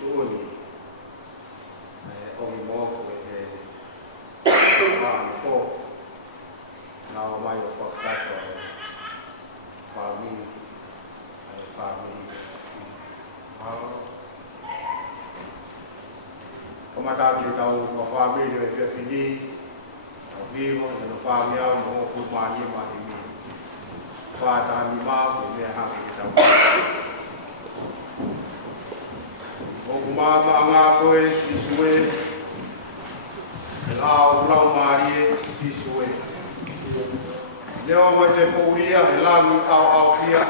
tuuni o moko ko na o mai o whakata whamini Kamataki tau ka whamini e whiawhini o vivo e no whamia o mo kumani mahimi whātani māku mea haki e tau o kumama ngā koe sisue e lao lau marie sisue Leo mai te pouria e langi au pia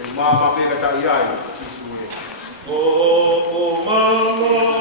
e mama pega ta iai sisue o mama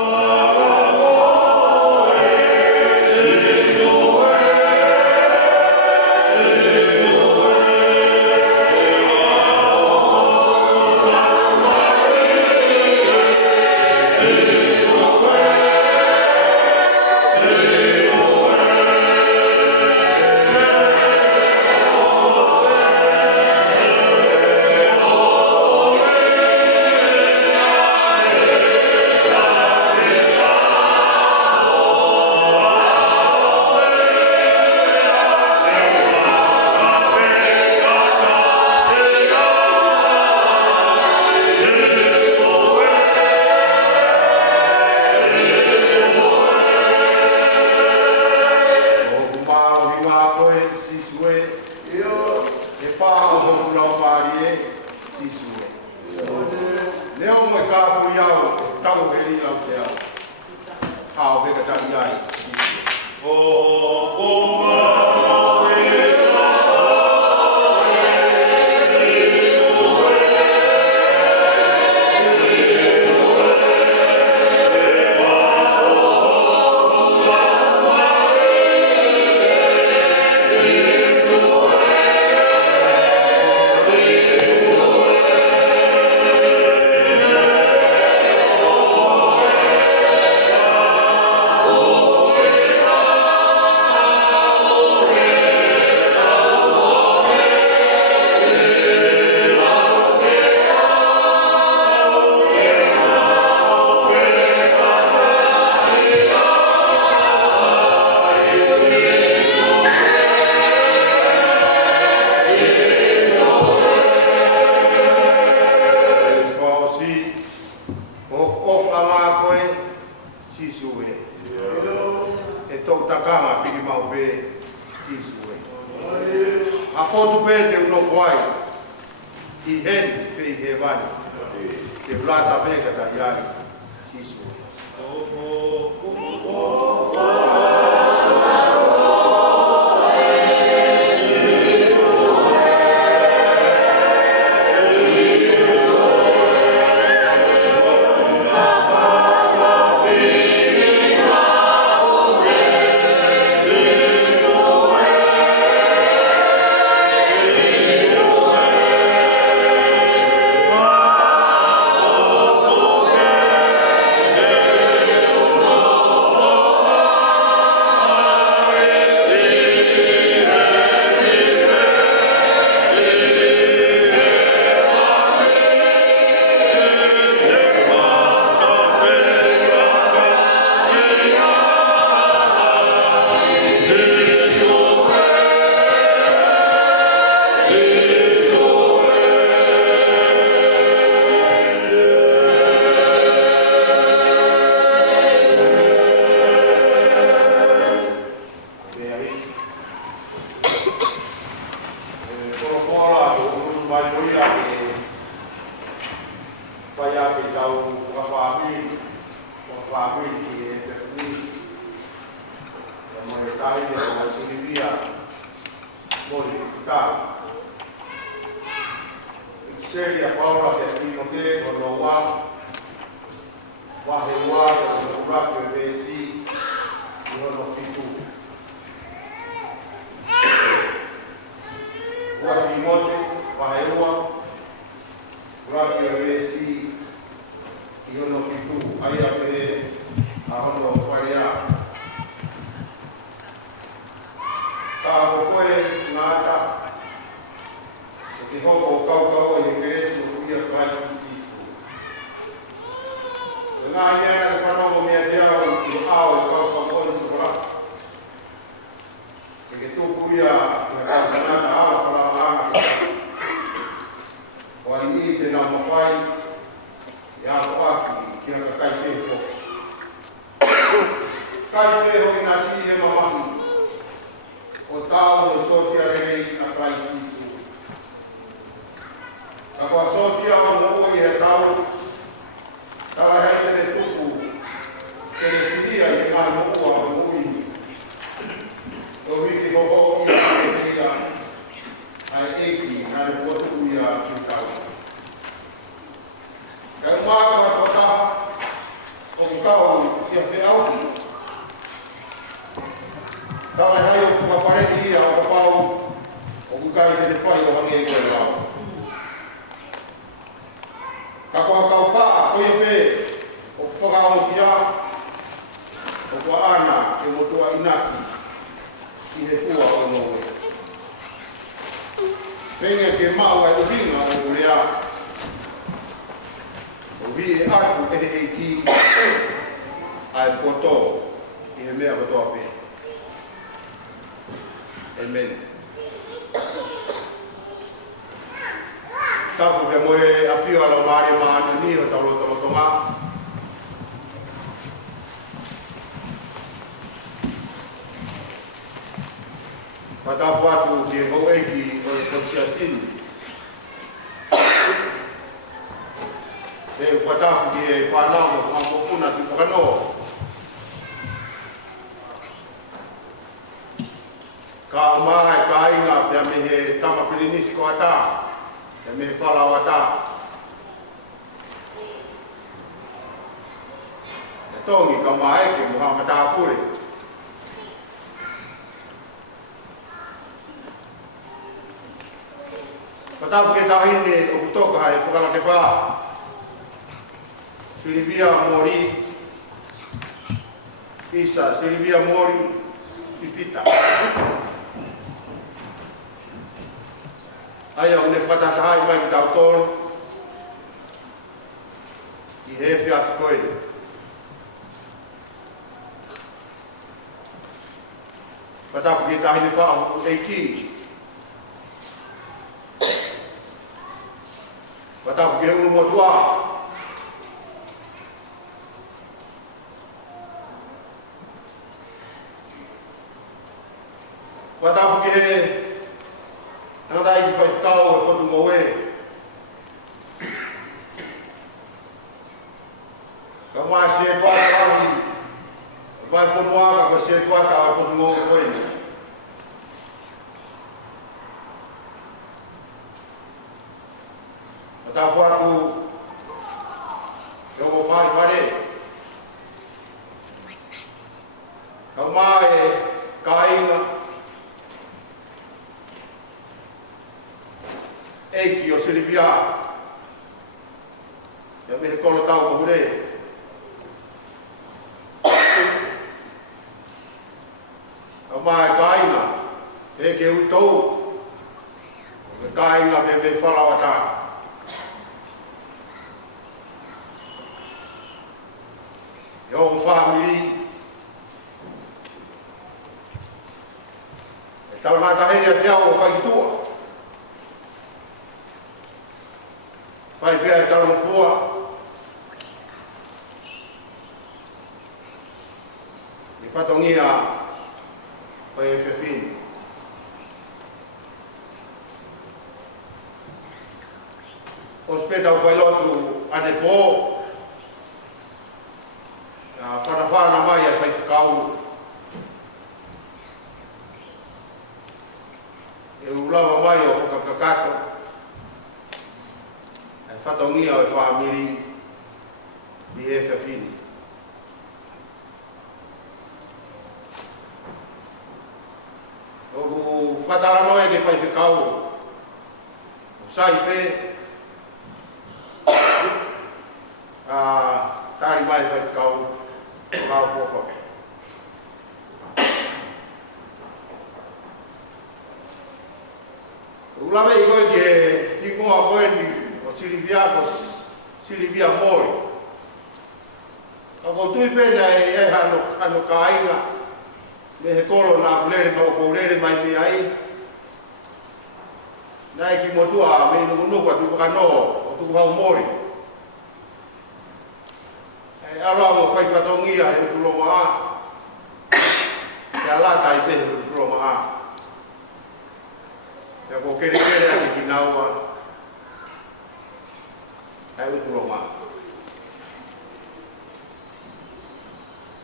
ngai ia na whanongo mea te au i ao e kau kau se kora. E ke tōku ia i a kanana ala whananga ke tā. O ani i te nā mawhai i a koaki ki a kakai teho. Kai teho i nā si he mamahi o tāo e sotia rei a kraisi. Ka kua sotia o mo oi e tau, tawa hei tene tuku, tene whiria i ngā moua o mo ui. O wiki hoho ia e teia, ai eiki, nā re potu ia ki tau. Ka umaka ko ta, o kau ia whiau. Tawa hei o kukapareki ia o kapau, o kukai tene whai o hangi e koe rau. Ka kua kau whaa, koe pē, o whakaotia, o kua ana e motua inati, i he pua o noe. Pēngia ke mau ai uhinga o rea, o vi e aku e he eiti, ai poto, i he mea kotoa pē. Amen. Tapu ke moe a whio ala maare maana ni o taulo tonga. Patapu atu ke hau eiki o e kotia sini. Te patapu ke whanau o whamokuna ki whakanoa. Ka umai, ka inga, pia me he tama pirinisi ko ata, pia me he whalau ata. E tongi ka mai ke muha mata apure. Patapu ke tahine o kutoka hai whakala ke pā. Silivia Mori, Isa, Silivia Mori, Pipita. Aia une whatatahai mai ki tau tōru i he whiatu koe. Whatapu ki tahine whao eiki. Whatapu ki unu motua. Whatapu ki he nada i whai whakao e potu moe. Ka mai se tua kahi, vai whonoaka ka se tua ka e potu moe koe. Whatapu atu e o whai whare. Ka mai ka inga eiki o Silivia. Ia me he kono tau ko hure. Ka mai kainga, e ke ui tau. Me kainga me whalau ata. Ia o whamiri. E talangata heri a te au o whakitua. Vai pia e talong fua. I whatongia o e whewhini. O speta o whailotu ane pō. Whanawhana mai a whaikau. E ulawa mai o whakakakato. Whatongia o e whamiri i he whewhini. O whataranoe ke whaipikau. O sai pe. Tari mai whaipikau. O lau pōpō. Ulawe i koe ke ingoa koe ni Silivia Mori. Ako tui pena e hano kāinga. Me he kolo nā kulere pa o kourere mai mi ai. Nai ki motua me nukunuku atu whakano o tuku hau mori. E aroa mo whai whatongia he uturonga a. Te alata i pehe uturonga a. Te ako kere ake ki naua. He uturonga a.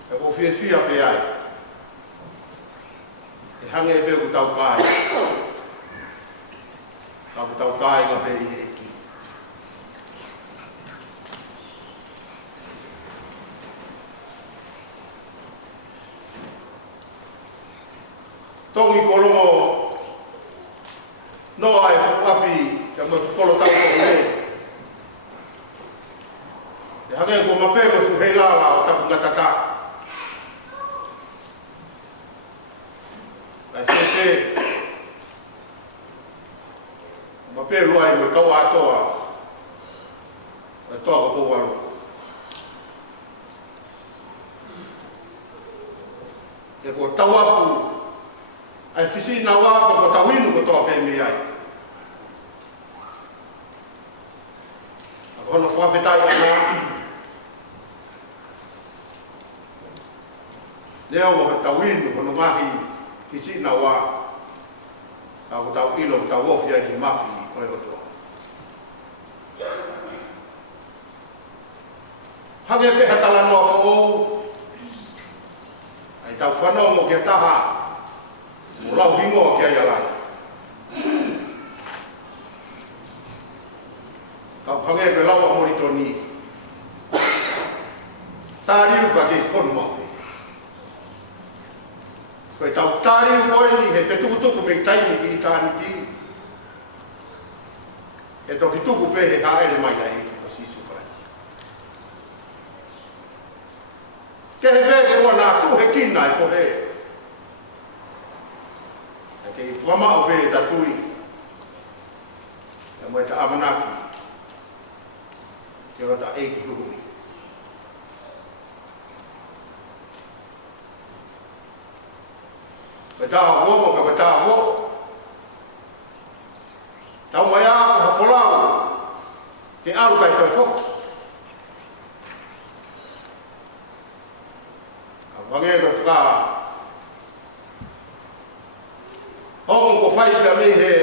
Te ako fia pe ai. E hange e pe ku tau kai. Ka ku tau kai ka pe i eki. Tongi kolomo noa e whakapi ka mo kolo tau ko ne. E hange ko mapego tu hei lala o tapu ngatata. Ai se mapelo ai mo tau atoa. E toa ko walu. E ko tau apu ai fisi na wa ko tawinu ko to pe mi ai. Ako no fa betai ana. Leo mo tawinu ko no mahi fisi na wa. Ako tau ilo tau ofi ai ki mafi ko e to. Hage pe hatala no ko ai tau whanau mo ke taha. Mulau bingo kia ia lai. Kau pangai ke lawa mori toni. Tariu ka ke kon mau. Koe tau tariu koi ni he te tukutuku me taimi ki tāni ki. E toki tuku pe he haere mai lai ki sisu kai. Ke he peke ua nā tu he kina e ko he. Ke wama o pe ta tui. Ka mo ta amanaki. Ke ro ta e ki hui. Ka ta ho mo ka ta ho. Ta mo ya ha folau. Te aru kai ka fok. Ka wange ko ka Hongo ko fai ka me he.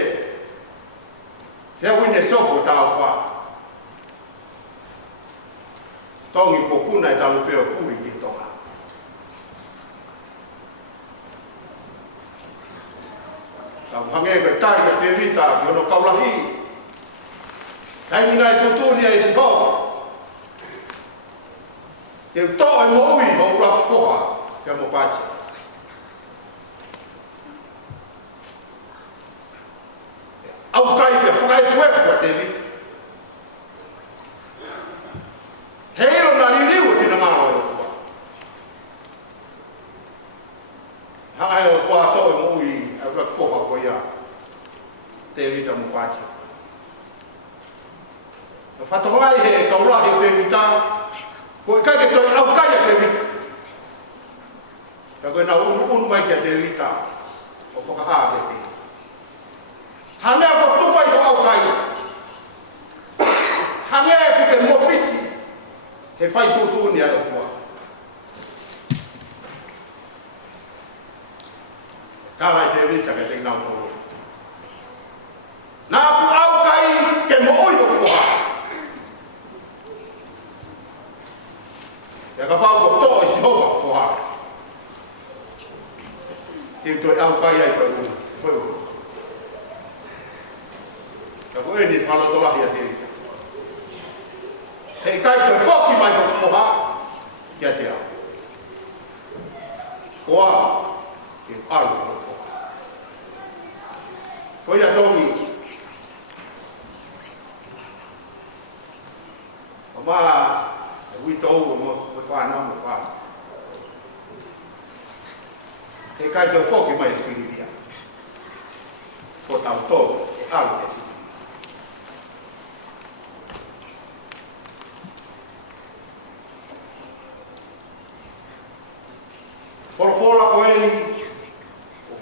Fia wine soko tau wha. Tongi ko kuna e talu peo kuri ki tonga. Ka hange ka tari ka te vita ki ono kaulahi. Taimi nai tutuni e si ho. Ke to e moui ho ura foha. Kia mo pachi. Au kai ke whakai fueku a te vita. Heiro nā ririu tina ngā o kua. Hangai o kua tō e mui a ura koha ko ia. Te vita mo pātia. Whatongai he kaurahi te vita. Ko i kai ke toi au kai a te vita. Ka koe nā unu mai ki a te vita. O whakaha te te. Hane ko tupai ko au kai. Hane ko te mofisi. He fai tutuni ai o kua. Kārai te vita ke te ngau tōru. Nā ku au kai ke mo ui o kua. Ia ka pau ko tō i hova kua. Ki toi au kai ai koe unu. Koe unu. Ka koe ni whanotolahi a te rita. Hei kai koe whoki mai ko whoha, kia te au. Koa, ke aru ko whoha. Koe a tongi. O maa, e hui tōu o mo whanau mo whanau. Hei kai koe whoki mai e whiriria. Ko tau tōu, e aru e si.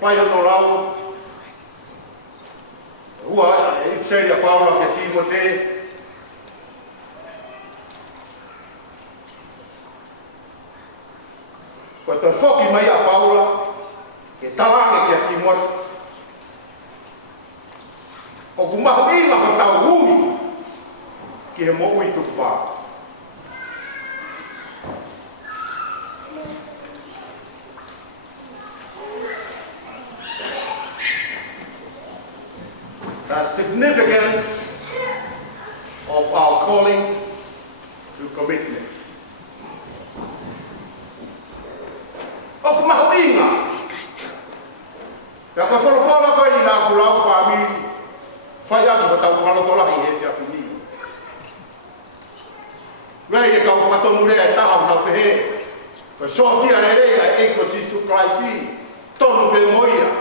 pai o no lau. Ua e seria Paula ke Timote. Ko te foki mai a Paula ke talange ke Timote. O kumahu inga ko tau hui ki he mo ui tupa. The significance of our calling to commitment. O kumahu inga. Ka wholofola koe ni nā kulau whamiri. Whai atu ka tau whalotolahi he te apini. Rei e kau whatonu rea e taha una pehe. Ko sotia re rea e eiko sisu klaisi. Tonu pe moira.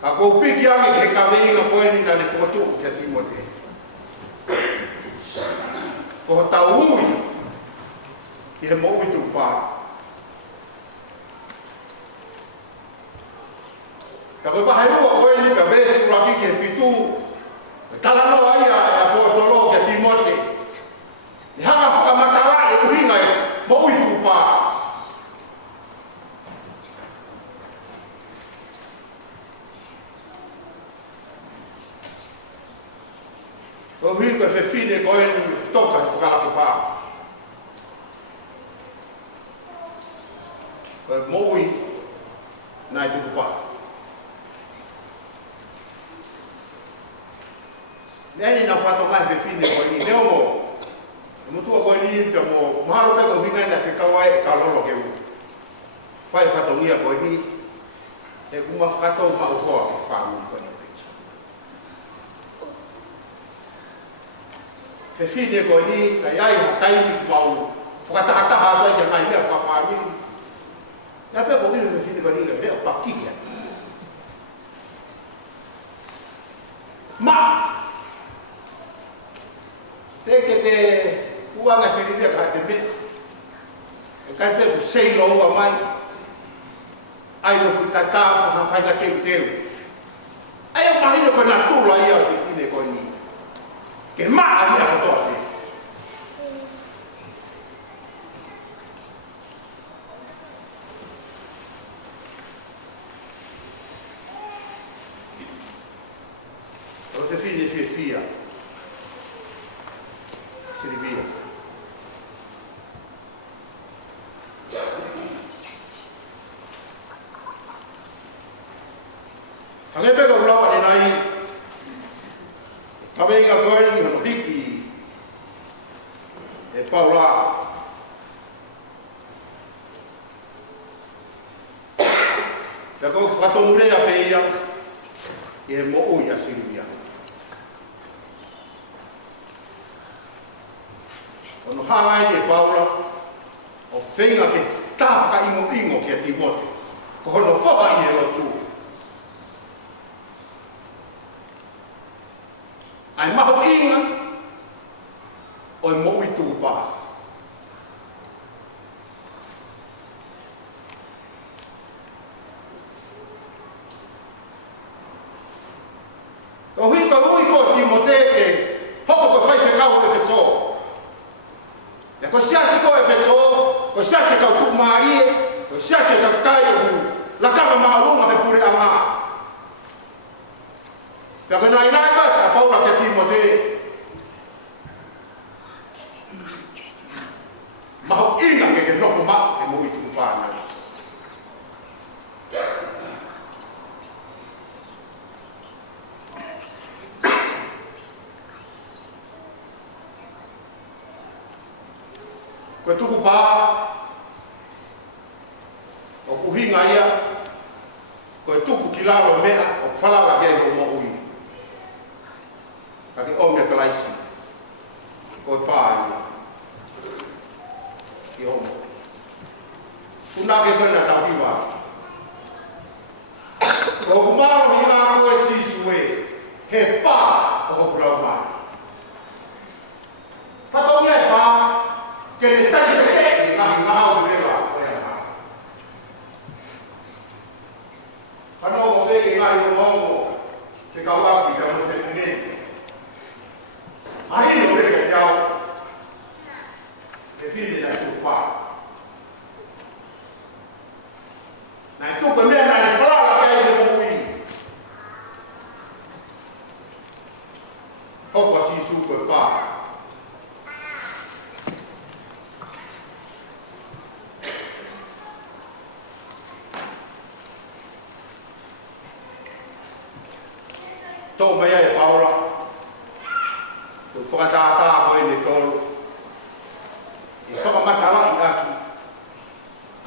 Ka kou piki angi ke kaweinga koe ni na ne whotu ke Timote. Ko tau hui ki he mo ui tupaa. Ka koe paherua koe ni ka besu laki ke fitu. Tala no aia e apostolo ke Timote. Ni hanga whakamatala e uhinga e mo ui tupa. Koe uhinga e whewhine koe ni toka e whakalako pā. Koe mo ui nai tupa. Neni na whato mai whewhine koe ni neo mo. Mutua koe ni pia mo mahalo peko winga na whikawai e ka lolo ke u. Whai whato ngia koe ni e kuma whakatou ma uhoa ke whangu koe ni pizza. Whewhine koe ni ka iai hataini mau whakatahataha atai ke mai mea whakawamiri. Nā peko wino whewhine koe ni le leo pakia. Ma! Teke te uanga seribia ka te me. E kai peku seilo ua mai. Ai o whitata o ha whaina teu teu. Ai o mahino koe nā tūla ia o whine koe ni. Ke maa ni a katoa te. O te whine whia. Silvia. Hange peka ulawa ni nai kaweinga koe ni hono hiki e Paula. Ka koe whatonu rea pe ia i he mo ui a Silvia. Ono haai ni Paula o whenga ke tāwhaka ingo ke Timote. Ko hono whaka i he rotu. Ai maho inga o i mo i tūpā. Ko hui ka hui ko Timote e hoko ko whai whekau e wheso. E ko siasi ko e wheso, ko siasi kau tuk maarie, ko siasi kau tai e hu, la kama maalunga he pure anga. Pea ko nai nai bat, a Paula ke Timote. Maho inga ke noko ma, e mo i tupana. Koe tuku pā, o kuhinga ia, koe tuku ki lalo mea, o whalala kei o mo ui. Kaki ome kalaisi, koe pā ia, ki omo. Kuna ke koe na tau hiwa. Ko kumaro hi ngā koe sisue, he pā o hokurau mai. Whatongia e pā, ke le tari te ke, ngahi ngahau rela o ea ngā. tau. E fine na tu pa. Na tu ko me na le fala la kai de mui. O pa si su ko pa. Tō mai e paula. Tō whakatata koe ne tōru. E whakamatala i aki.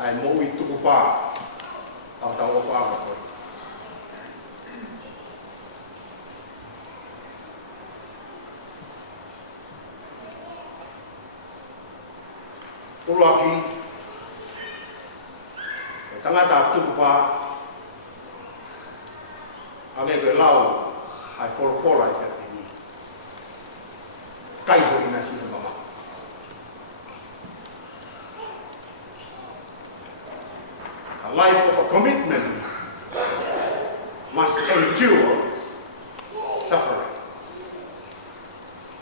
Ai mō i tuku pā. Au tau o pāma koe. Ulu aki. E tangata tuku pā. Ange koe lau. Ai fora ai whewhini. Kai hori na sina mama. A life of a commitment must endure suffering.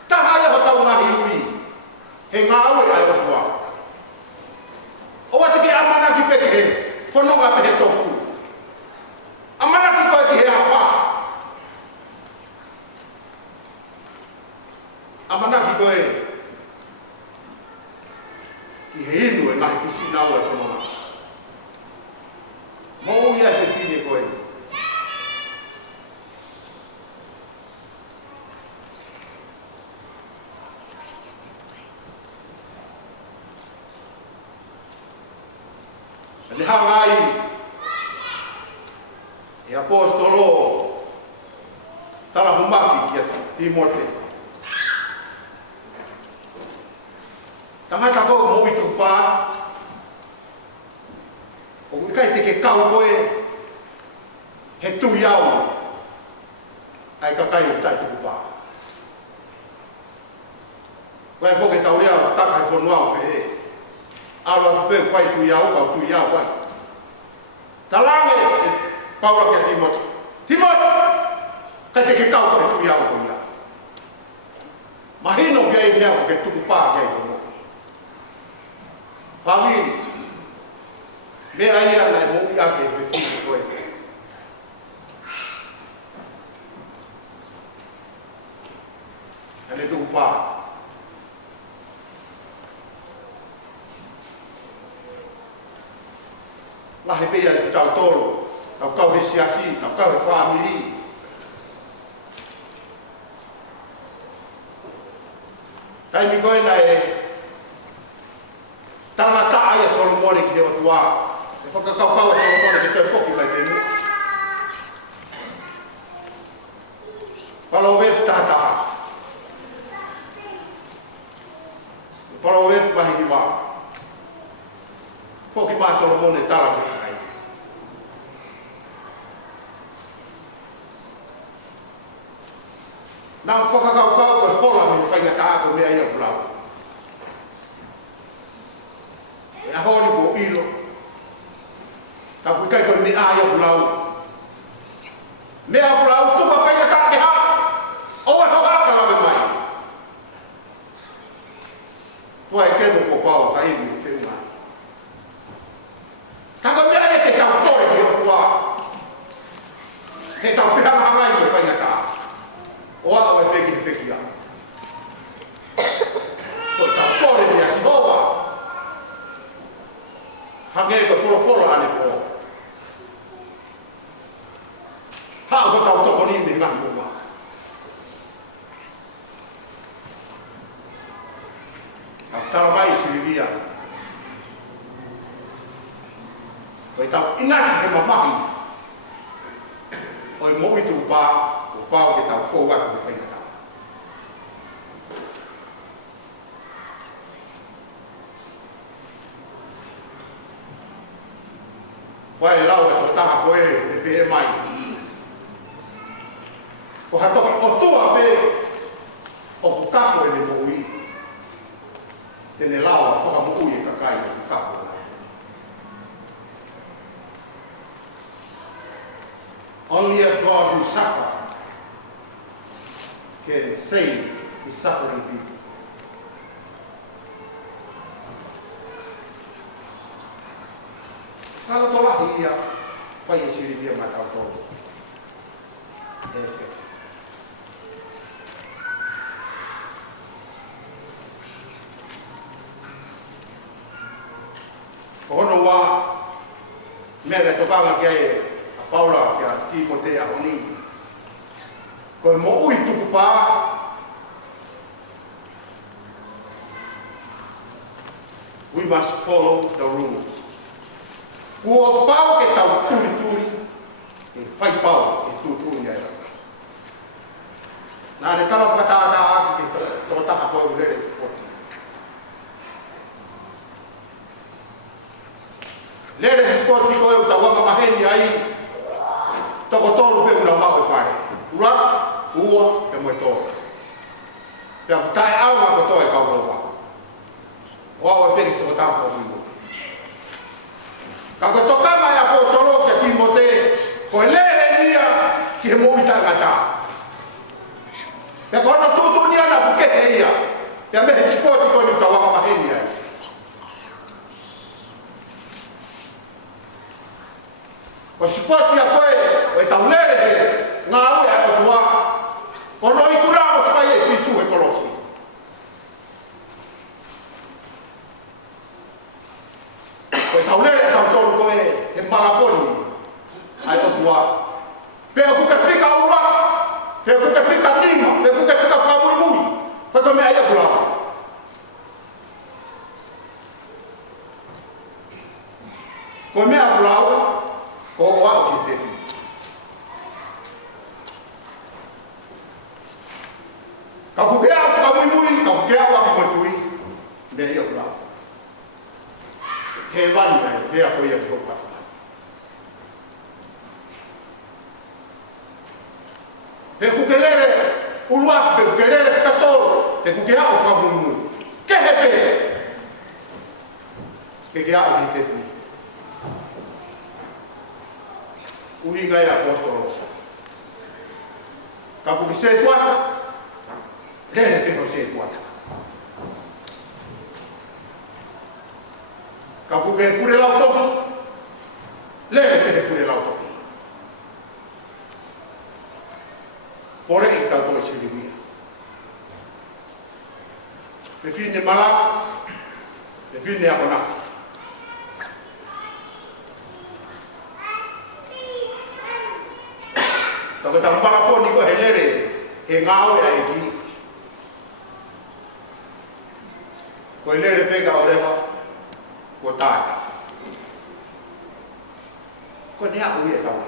Taha ia ho tau ngahi ui. He ngā aue ai o tua. O wate ki amana ki peke he. Whanonga pehe toku. Amana ki koe ki he a wha. Amana ki koe ki he inu e ngahi kisi nau e whanonga. Mō ia te whine koe. E le hangai e apostolo tala humaki ki a Timote. Tangata ko mo i tupa. O kai te ke kau koe he tu iau. Ai ka kai o tai tupa. Vai fo ke tau lea taka i ponuau pe he. Awa pe fai tu iau ka tu iau vai. Talange e paula ke Timote. Timote! Kai te ke kau koe tu iau ko ia. Mahino ke ai lea ke tupa ke ai ponuau. Famili, me aia na mo i ake whewhini koe. Ane tuku pā. Lahe pea ni tau toro, tau kau he siasi, tau kau he famili. Taimi koe na e tanga ka ai Solomone ki he o tua. E whakakau a Solomone ki toi whoki mai tēnu. Palau wepu tātaha. Palau wepu mahi ni wā. Whoki mā Solomone tala ki kai. Nā whakakau koe hola me whainga tāko mea ia pulau. E a hori ko ilo. Ka kui kai koe me aia pulau. Mea pulau tuka whainga tāke ha. Oa hoka ka lawe mai. Tua e kemo ko pao ka iwi o te unga. Ka koe mea e te tau kore ki o tua. He tau whihanga hangai me whainga tā. Oa o e peki peki a. Koe tau kore me a si hoa. Hangei ko wholo ane po. Hao ko tau toko ni me ngahi mo. Ka tala mai Silvia. Koe tau inasi he mamahi. Oi mo i tu pā, o pāo ke tau fōu aku me whainga tau. Wai lau e tō taha koe me pe e mai. Ko hatoki o tua pe o kukako e ne mo ui. Tene lau a whaka mo ui e kakai o kukako. Only a God who suffered can save his suffering people. Kalau tolak dia, fai siri dia mata tol. Ono wa mele tokanga ke Paula ke Timotea oni. Ko mo ui tuku pa we must follow the rules. Kua pau ke tau turi, e fai pau e turi ngai raka. Nā re kala whataata aki ke tō taka koe urere te poti. Lere si poti koe u tawanga maheni ai, toko tōru pe una mau e pare. Ura, ua, e moe tōru. Pea ku tae au ma koto e kaurowa. Wao e peki toko tāwha o iwo. Ka ko tokama e apostolo ke Timote, ko e lere nia ki he moita ngata. Pea ko ono tutu nia na puke he ia. Pea mehe sipoti ko ni tawanga maheni ai. Ko sipoti a koe, o e tau lere he, ngā ue a kotua. Ko no i kurao tfai e sisu e kolosi. Ko tau lere tau tolu koe he malaponi ai o tua. Pea ku te whika ura, pea ku te whika nima, pea ku te whika whamui mui. Koe ko mea ia kurao. Ko mea kurao, ko o au ki te pi. Ka ku kea whamui mui, ka ku kea whamui mui, mea ia kurao. He wani mai, pea koe ia ki hopa. Pe kukelele uluaku, pe kukelele katoro, pe kukeao whamungu. Kehe pe! Ke keao ni te pi. Uri ngai apostolo. Ka kuki se tuata, lele pe ho se tuata. Ka kuke kure lau toki, lele pe kure lau toki. Pore i tau toi sirimia. Pe fine malak, pe fine abona. Tako tau parafoni ko helere, e ngao e aiki. Ko helere pega o rewa, ko tae. Ko nea ui e tau.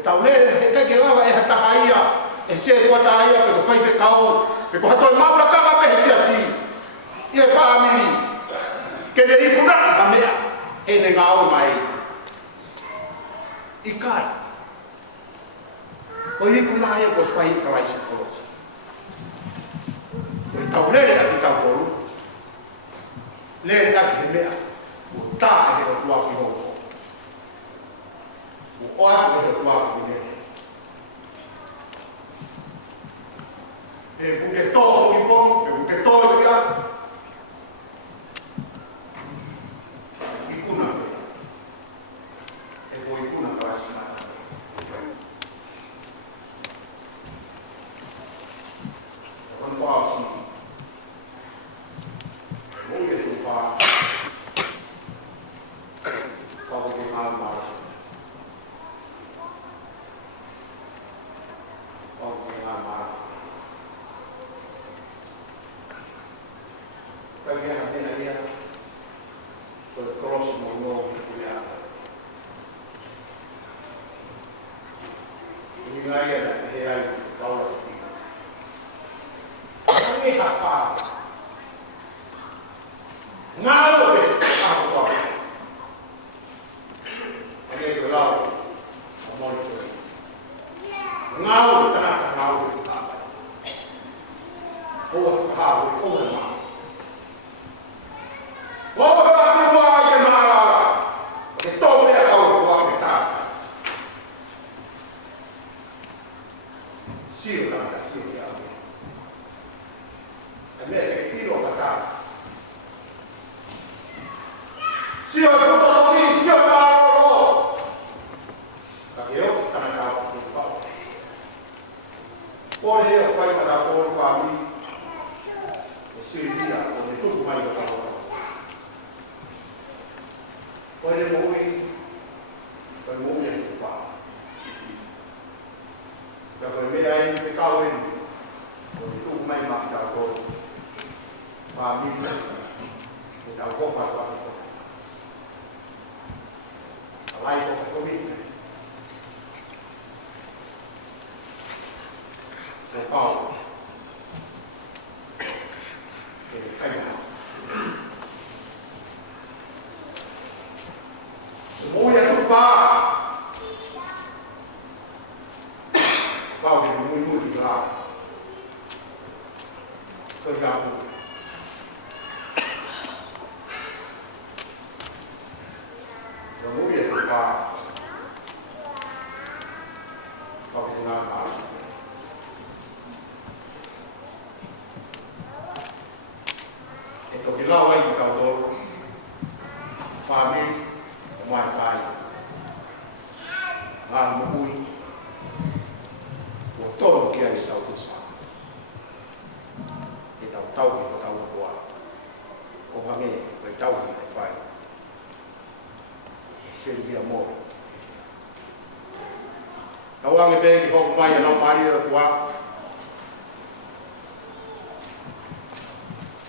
Tau le, e kai ke lawa e hata ia, e se kua ta ia, pe ko whai te kau, pe ko hatoi maura kama pe he si asi, i e whaamini, ke le ipuna ka mea, e ne ngāo mai. I kai, o ipuna ia ko whai ka lai se korosi. O i tau lere a ki tau koru, lere a ki he mea, o tā e he o tua ki hoko. O aku e tua ki nere. E kuke tō ki pong, e kuke tō ki a. I kuna me. E ko i kuna ka asi mata. E kon pā si. E mui e tu pā. Pāko ki ngā mārasi. me ke tilo kata sio puto tomi sio malo kakeo kana ka pa por ele fai para por família Silvia onde tudo mais eu falo olha muito foi muito pá da primeira aí que tal ele onde tudo mais marca por família e da roupa para lá e para comigo São Paulo Semuanya lupa. Kau di mulut juga. Kerjamu. Semuanya lupa. Kau di mana? Itu kita lagi kau family ngoài bài và một bụi của tôi kia thì tàu tự sản thì tàu tàu thì tàu của ông hoàng nghệ với tàu thì phải xin bia mồ tàu hoàng nghệ thì không may là nó mà đi được quá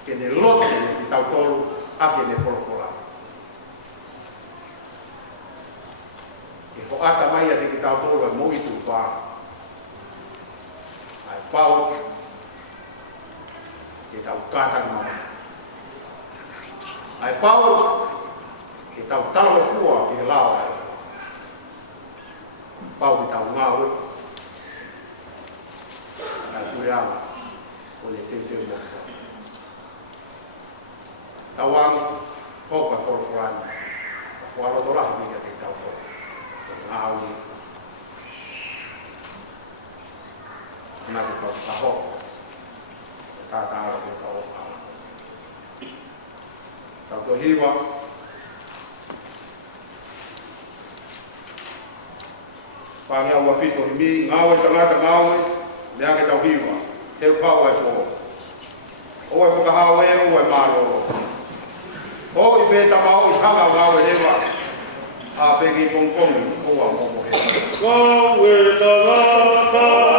cái này lót thì tàu tôi áp cái này phô Ko ata mai ate ki tau tolo e moi tu pa. Ai pau ki tau kata ma. Ai pau ki tau talo e fua ki lao ai. Pau ki tau ngau. Ai kuiama o le te mo. Tawang ko pa koran. Ko ro tora ki te tau tolo. Awi nak kau tahu kata orang tahu tahu hiwa pagi awal itu ini ngawet tengah ngawet dia kita tahu hiwa dia bawa itu awal bukan hawe awal malu oh ibu tak mau jangan ngawet dia a pegi pongpong o wa mo he wa we ta ta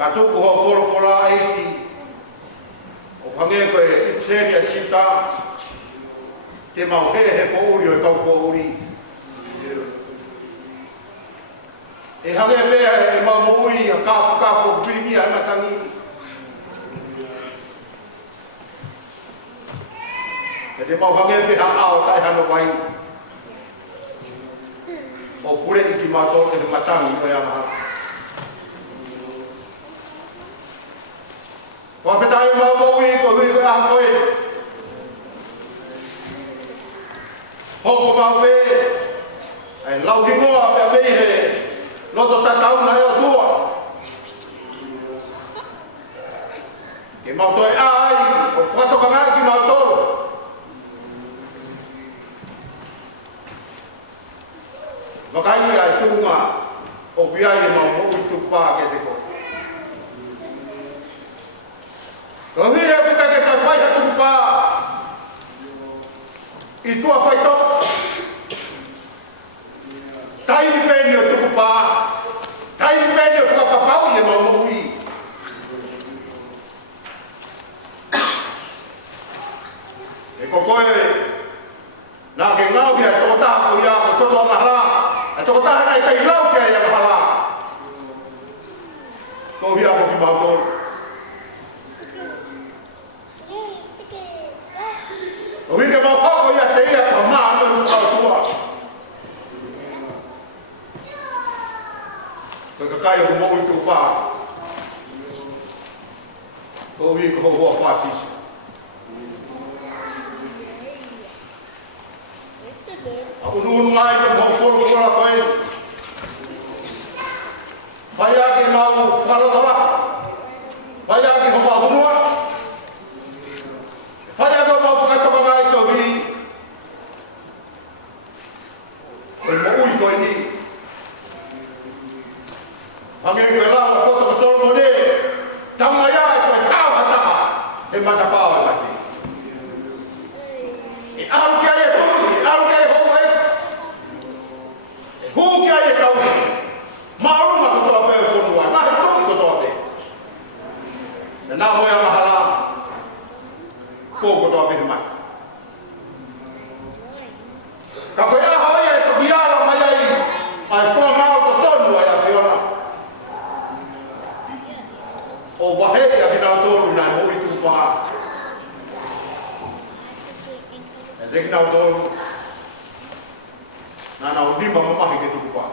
Katuku ho fora eki. O pange koe i teri a chita. Te mau he po uri o tau po uri. E hange mea e mau moui a kapu pirimi a matangi. E te mau hange mea ao tai hano wai. O pure i ki mato e matangi koe a maha. Whawhetai mau moui ko hui koe a koe. Hoko mau pe. Ai lau hingoa pe a mei he. Loto tatauna e o tua. Ke mau toi ai. O whatoka ngai ki mau toro. Makai ai tunga. O piai e mau moui tupā ke te koe. Ko hui e pita ke sa whai hatu pā. I tua whai tō. Tai ni pēni o tuku pā. Tai ni pēni o whakapau i e mau moui. E ko koe. Nā ke ngau ki a tō tāku i a ko toto a mahala. A tō tāku nei kai lau ke a mahala. Ko hui a ko ki mau tōru. O hige mau hako ia te ia ka maa nuru au tua. Koe ka kai o mau i tu pā. Ko hige ko hoa pāsisi. A unu ngai ka mau kora koe. Whai ake mau whalotola. Whai ake ho mau hunua. Whai ake mau whakatoka ngai tō hui. Koe mo ui koe ni. Hange koe lawa koto ka soro mo ne. Tama ia e koe tau hataka. E matapao e mati. E aru kia e tūri, e aru kia e hoku e. E hū kia e tau. Mauruma kotoa pēo whonua. Mahe tūki kotoa te. E nā moe a mahala. Ko kotoa pehe mai. Ka koe a hoi e to biara mai ai. Ai whamau to tonu ai a whiona. O wahei a kina tonu nai mo i tūpā. E te kina tonu. Nana o nima mamahi ke tūpā.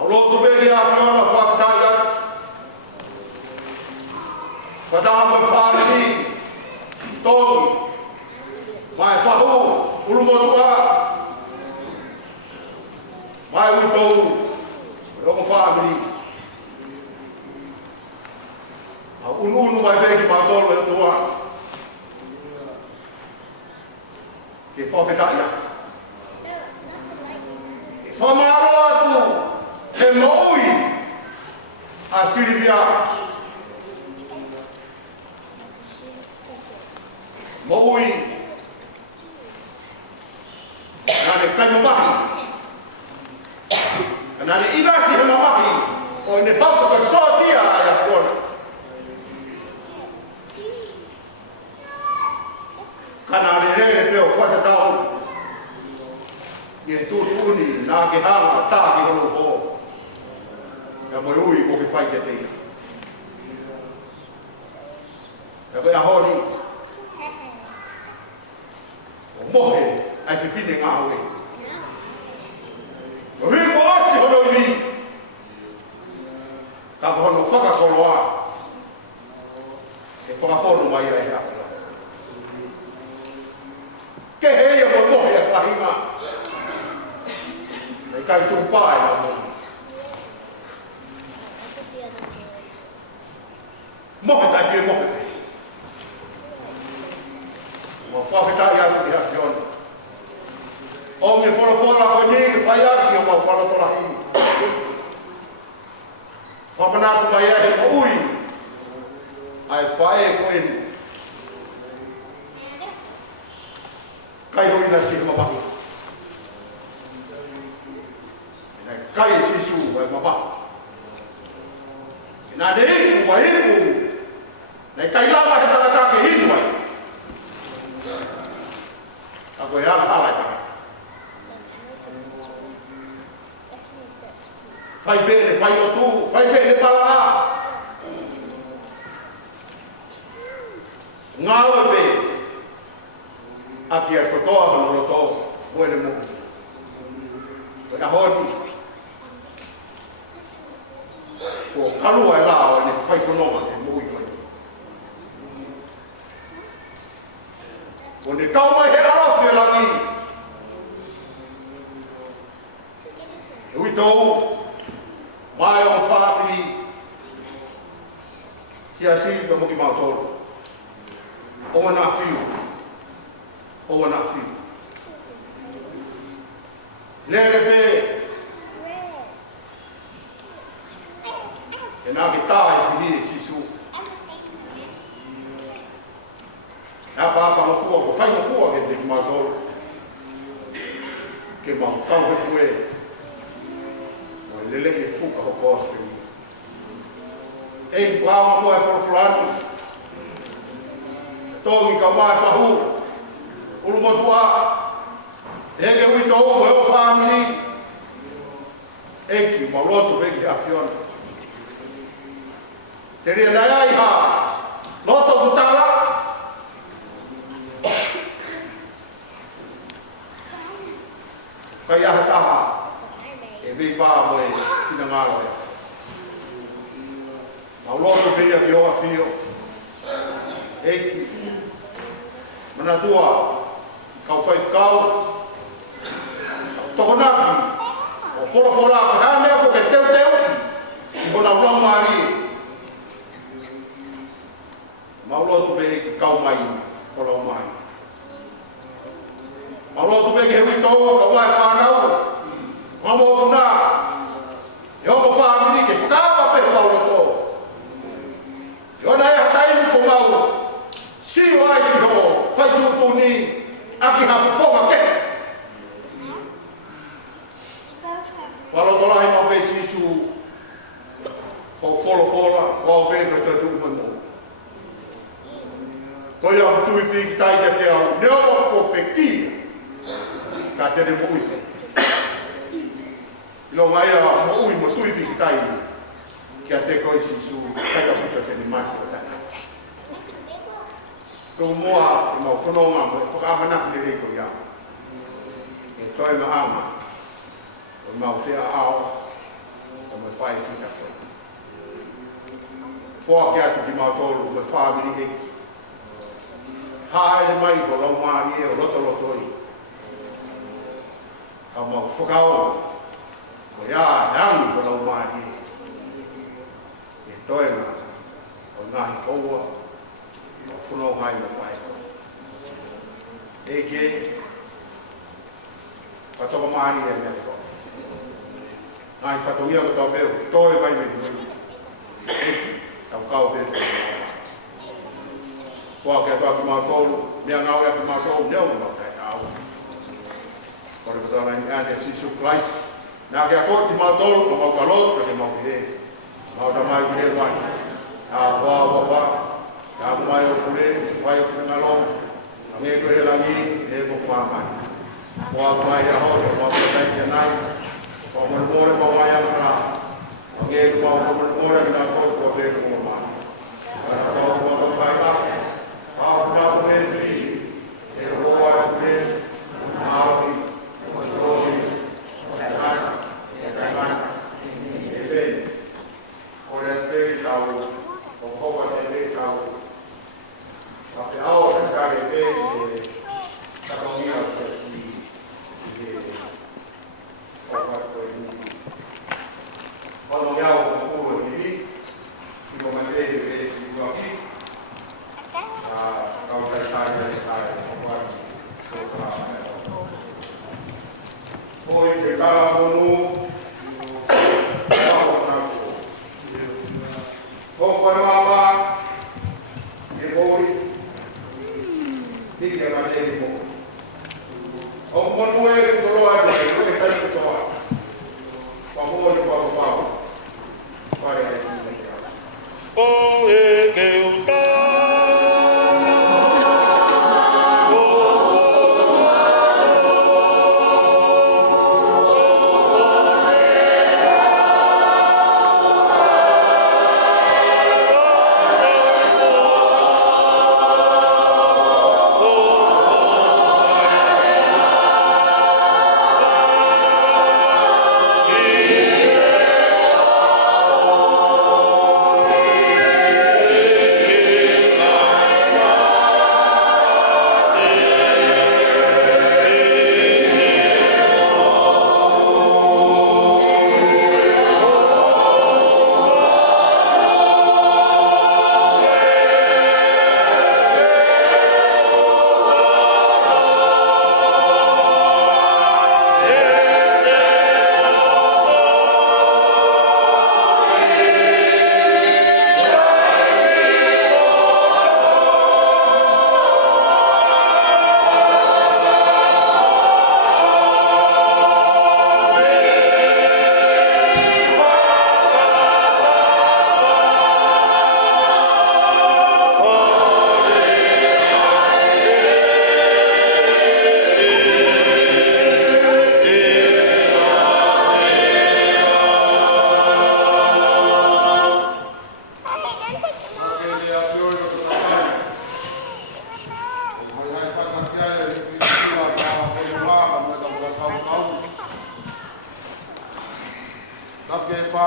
Au lotu pēki a whiona whakatai atu. Whataha mai whāri, tōngi, mai whahu, ulumotua, mai uitou, roko whāri. Au unu mai pēki mātoro e tua. Ke whawhetai a. Ke whamaro atu, he moui, a Siribia. Moui. Nane kaimamahi. Nane inasi he mamahi. O ne pauka ka sotia ai a kona. Kana ne rere peo whatatau. Ni e tūtuni nā ke hanga tā ki hono ho. Ia moi ui ko ke whai ke teia. Ia koe a hori. O mohe ai te whine ngā ue. O hui ko ati hono i. Ka hono whakakoloa. E whakafono mai ai hea. Ke hei o mohe a whahinga. Nei kai tūpā e ngā mohe. Mohe tai pia mohe. Mo whawhetai atu ki hati ona. O me whora koe ni, whai aki o mau whalotola hi. Whamanatu mai ahe mo ui. Ai whae koe ni. Kai hoi na si mamahi. Kai sisu ai mamahi. Na dei ku wai ku. Na kai lava he tangata ke hinu ai. Ako ya ala ta. Fai bene, fai o tu, fai bene pala. Ngawe be. Aki a kotoa no roto, moene mo. Ka honi. Ko kalua e lao ni fai konoma e mo i koi. O ne kau mai he arofi e langi. E ui tau, mai o whaapi, kia si ka moki mautoro. O wana whiu. O wana whiu. Lere pe, e nā ki tāi whini e sisu. Nā pāpa ma fua, ko whai ma fua ke te ki mautoro. Ke mau kau he kue. O lele e puka ho kōs te ni. E ki whāma mua e whorofuranu. Tōngi ka mai whahu. Uru motua. Ege hui tō mo e o whāmini. Eki maulotu peki a whiona. Te rea nai ai ha. Loto kutala. Kai aha taha. E vei pā mo e tina ngāro e. Maulotu peki a whioa whio. Eki. Mana tua. Kau whai kau. Tokonaki. O whora ka hea mea ko ke teu teu. I hona ulang maari. Maulotu pe ki kau mai. Hola o mai. Maulotu pe ki he witau ka wai whanau. Mamo kuna. E hoko whaamini ke whakapa pe ho mauloto. E hona e hatai ko mau. Sio ai ki ho. Whai tutu ni. Aki hafu whonga ke. Walotola he mape sisu. Ko whora. Ko au pēka te tuku mai mo. Ko ia tui piki taika te au. Neo ko peki. Ka tere mo ui. Ilo ngai a mo ui mo tui piki taika. Kia te koi sisu. Kaika puta te ni maki o tana. Ko mua i mau whanonga mo. Whakaamana ni reiko ia. E toi ma ama. O mau whea ao. O me whai whita koe. Fua ki atu ki mau tolu. Me whaamiri heki. Haere mai ko lau maari e o roto rotoi. Ka mau whakao. Ko ia rangi ko lau maari e. E toi na. O ngahi koua. O puno hai me whai. E ke. Patoko maari e mea ko. Ngai whatongia ko tau peo. Toi mai me ni. E ke. Tau kau peo. Kua ke toa ki mātolu, mea ngau ea ki mātolu, neo ma kai au. Kore patona ni ane sisu Christ. Nā ke a koe ki mātolu, ma mau kalot, ka ke mau ki he. Mau ta mai ki he wani. A wā wā wā, ka mai o kure, wai o kure ngalong. Nge ko he langi, he ko whamai. Kua mai a hoi, kua kai ki anai. Kua more ma wai a mana. Nge ko mau ko more ki nā koe, kua pe ko mo mai. Kua kua kua kai a. Como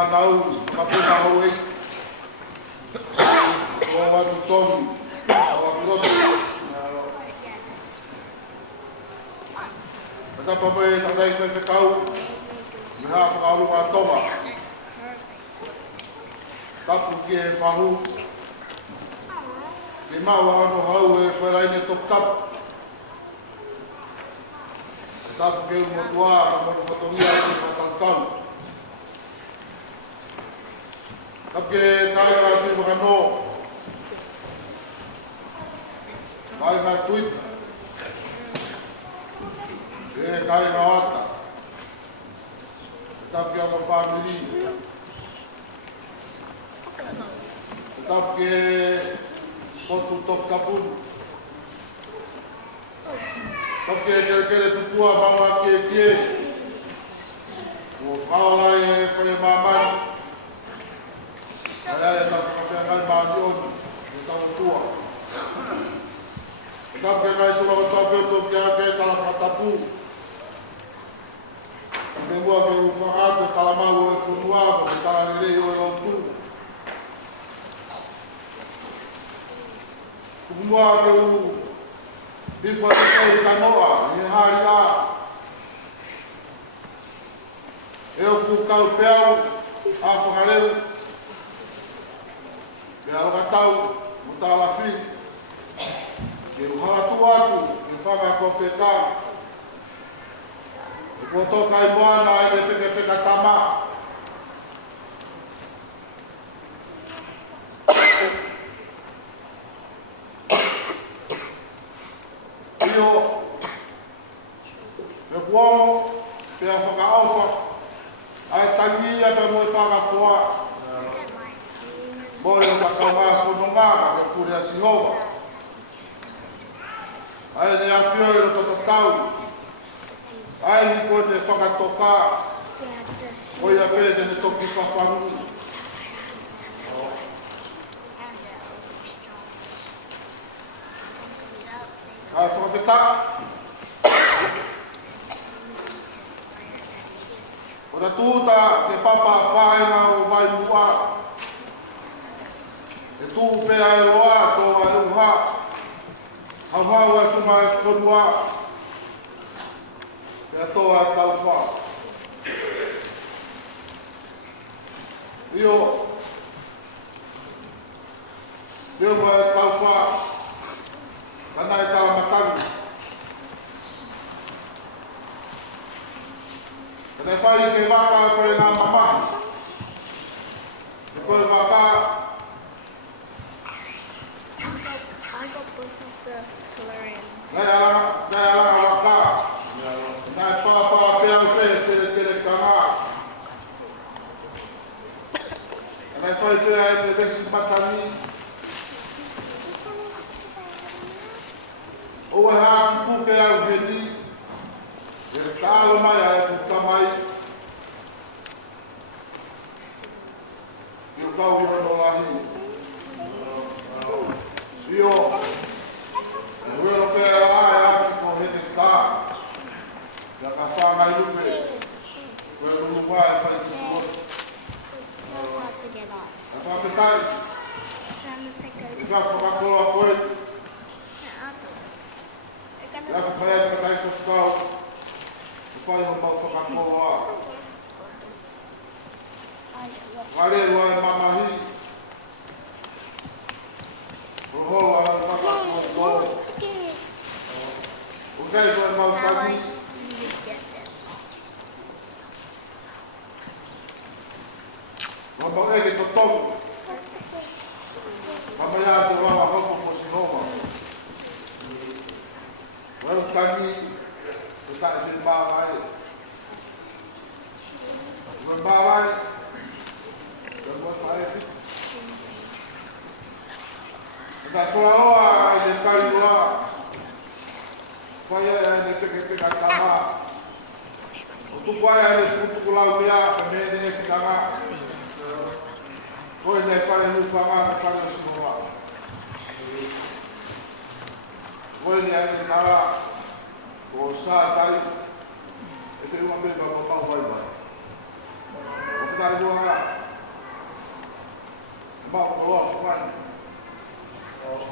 whānau, kapuna hoi. O watu tongi, o watu roto. Matapa mai tatai koe te kau, i hā whakaurunga tonga. Tapu ki e whahu. Ki mau ano hau e koe raine tok tapu. Tapu ke umotua, ka motu matongia ki whatautau. Tapu ke kai ngā tui wakano. Kai ngā tuita. E kai ngā ata. Tapu ke ama whamiri. Tapu ke potu tok tapun. Tapu ke kere tupua mama kie. O whaorai e whare mamani. Ai e tapu ka whea ngai maani onu. E tau tua. Tapu ke ngai sura o tapu e toki ake tala whatapu. Me mua ke u whakate tala mau e whunua, me tala nirei o e lontu. Kumua ke u hifua te kei kanoa, i hari a. E o ku kau peau, a whakareu. Ke a wakatau, muta ala whi. Ke u haratu atu, ke whanga ko peka. E ko toka i moana e te peka tama. Io, me kuongo, te a whakaofa, ai tangia te moe whakafua. Mole o whakaunga whanonga, ke kure a Sihova. Ai ne a whio i roto to tau. Ai ni koe te whakatoka, koi a pē te ne toki whawhangu. Ai whakawheta. O na tūta te papa pāenga o vai mua. E tū pēa e roa tō a uha. Hauhau e whuma e whonua. Pēa tō a tauwha. Io. Io mo e tauwha. Kana e tala matangi. Kana e whai ke waka e whare nā mamahi. E koe waka. I got both of the coloring. Nei alanga waka. Nā e pāpā pēa o pē, tere kanga. Kana e whai pēa e te vesi matani. O e hāki puke au heti, e tālo mai a e puka mai. I o kau i hono lahi. Sio, e huero pēa a e hāki ko hete tā. Ia ka whāngai lupe, koe ruru mai e whai ki kua. E whawhetai, e ka whakakoloa koe. Ia ka whai ata kai ko whakau, e whai o mau whakakoloa. Whare rua e mamahi. Rohoa e whakakoloa. O kei ko e mau tani. Mamau ege to tongu. Mamaya te wama hoko po Sihova. Wau tangi, te tae se mawai. Ua mawai, te mua whae si. E ta whua oa e ne kai roa. Whaia e ne teke kama. O tuku ai e ne putuku lau mea, e me ne whikanga. Koe ne whare hufanga, ne whare o Sihova. Koe ne ane nara o sātai e te ua me pa pau vai vai. O sekali doa. Mau keluar semua.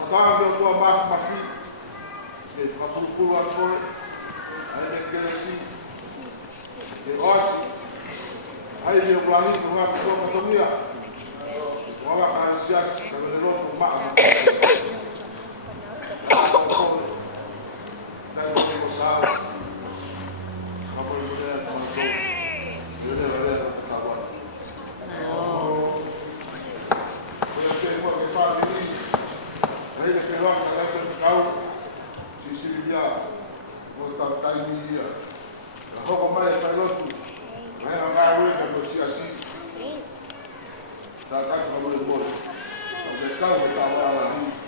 Sekarang dia tua masih. Masuk keluar boleh. Ada generasi. Oči. Aí dia pelangit mengaku ekonomia. Orang antusias kalau dia rumah. Dan dia berusaha. Apa yang dia lakukan? Dia ada tahu. Kalau dia buat kepada ini, dia serang kalau tahu sisi dia, buat tahu dia. Kalau kembali ke Lotu, saya akan negosiasi. Tak akan boleh boleh. Kalau tahu kita awal lagi.